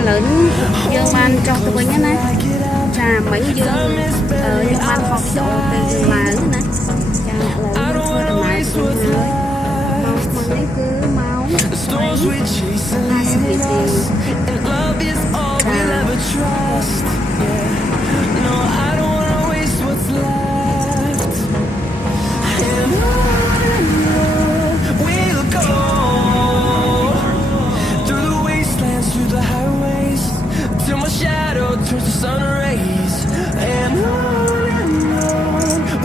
lớn dương ban cho tôi với nhá trà mấy dương dương ban học cho cái lá lớn này trà lớn thôi là máy thôi máu mấy cứ máu mấy hai cái gì sun rays and on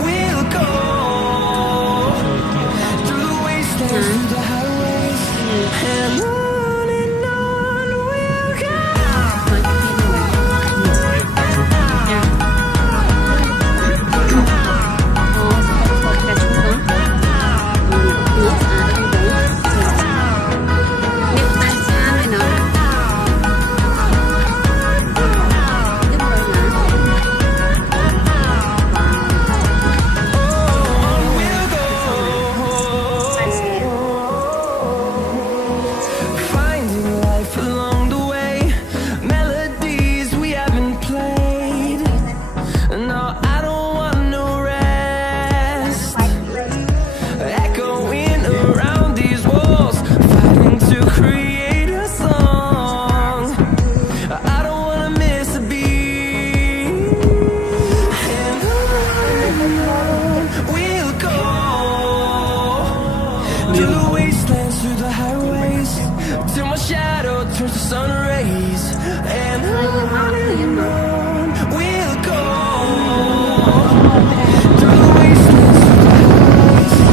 we'll go through the wastelands, through the highways and on we'll go. Turns to sun rays and on we'll go through the wastelands, through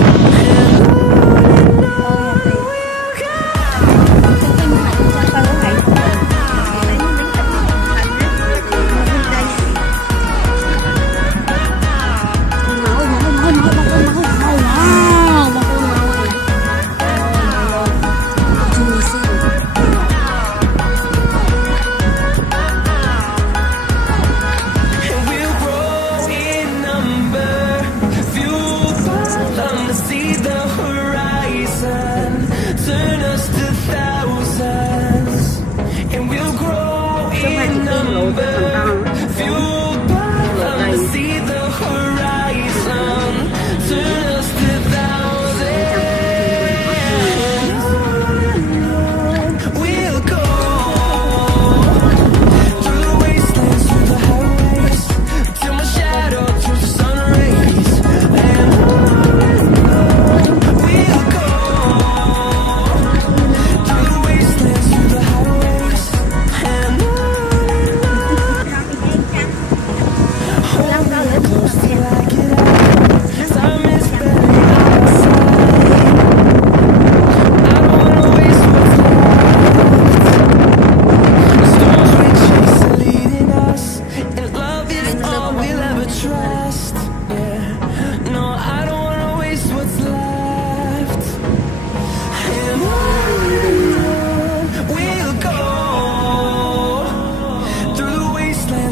the highways and on we'll go. Fueled by them to see the horizon, turn us to thousands, and on we'll go through the wastelands, through the highways, till my shadow turns to sun rays, and on we'll go through the wastelands, through the highways, and on.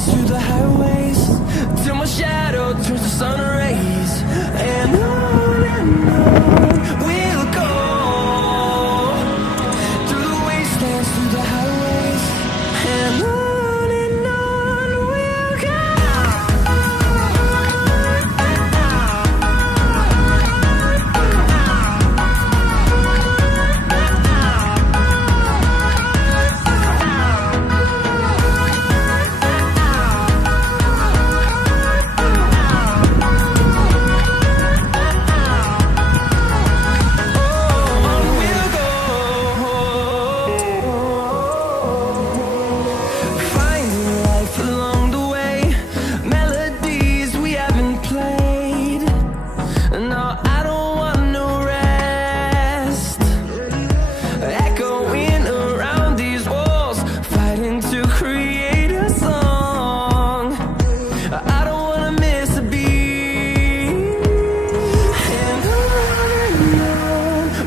Through the highways, till my shadow turns to sun rays, and on we'll go through the wastelands, through the highways, and on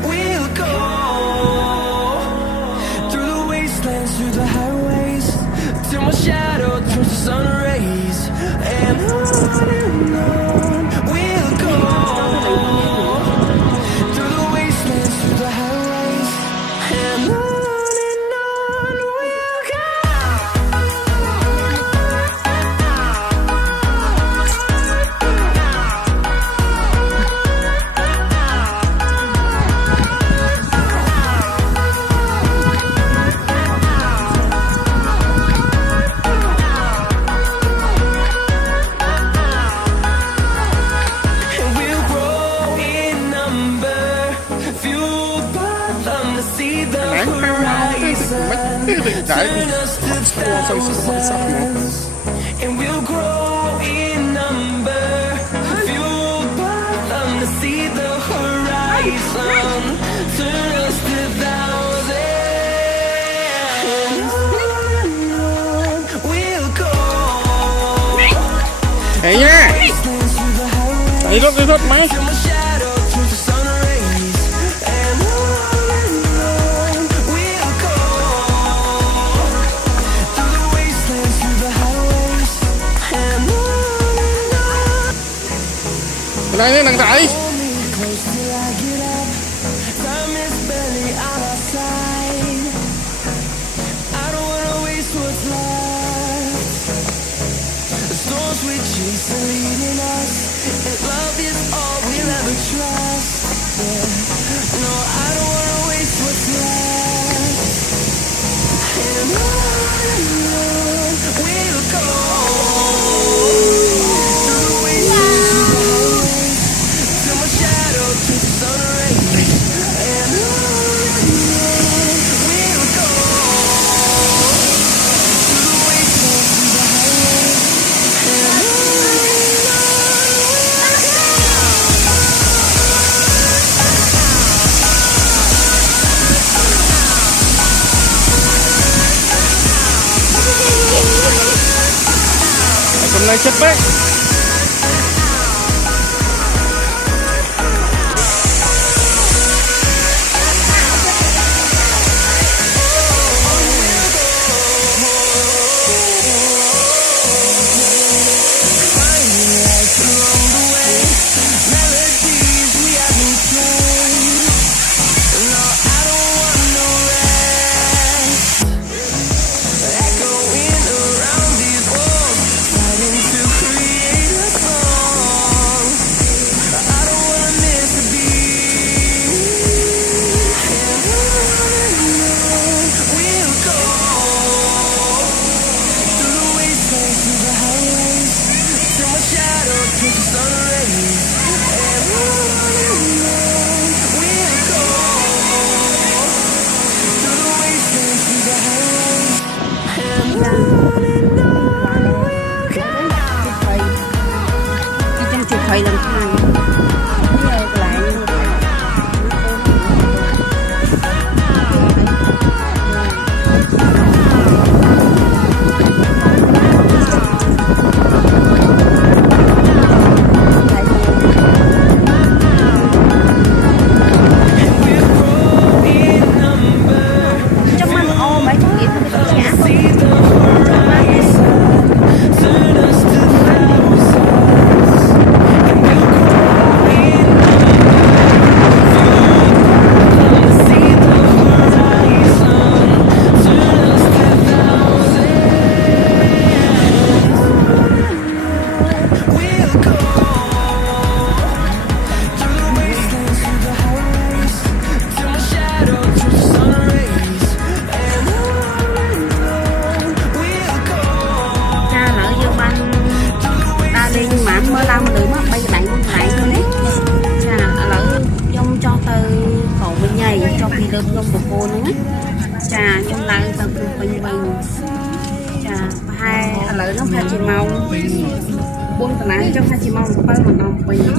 we'll go. Through the highways, till my shadow turns to sun rays, and on we'll go through the wastelands, through the highways, and on we'll go. mất trái xong sắp and we'll grow in number, fueled by them to see the horizon, turn us to thousands. We'll go. Hey nha, thấy rất mấy. Till my shadow turns to sun rays, and on we'll go. Through the wastelands, through the highways, and on. Cái này nè tại. Hold me close till I get up. Time is barely on our side. I don't wanna waste what's left. The storms we chase are leading us, and love is all we'll ever trust. Yeah. No, I don't wanna waste what's left. And on we'll go. Through the wastelands, through the highways, till my shadow turns to sun rays. And on we'll go. Through the wastelands, through the highways, and on. Hôm nay chất đấy. Thầy lần hai nhờ lại trong anh ô mấy chục nghìn không biết trả mơ lam nữa mà bây giờ đánh luôn đấy chà lỡ dông cho từ khẩu bên nhảy cho khi đơm dông của cô nữa chà trong lại từ bình chà hai lỡ nó phải chỉ mong buông tận cho hai chỉ mong bao một đồng bình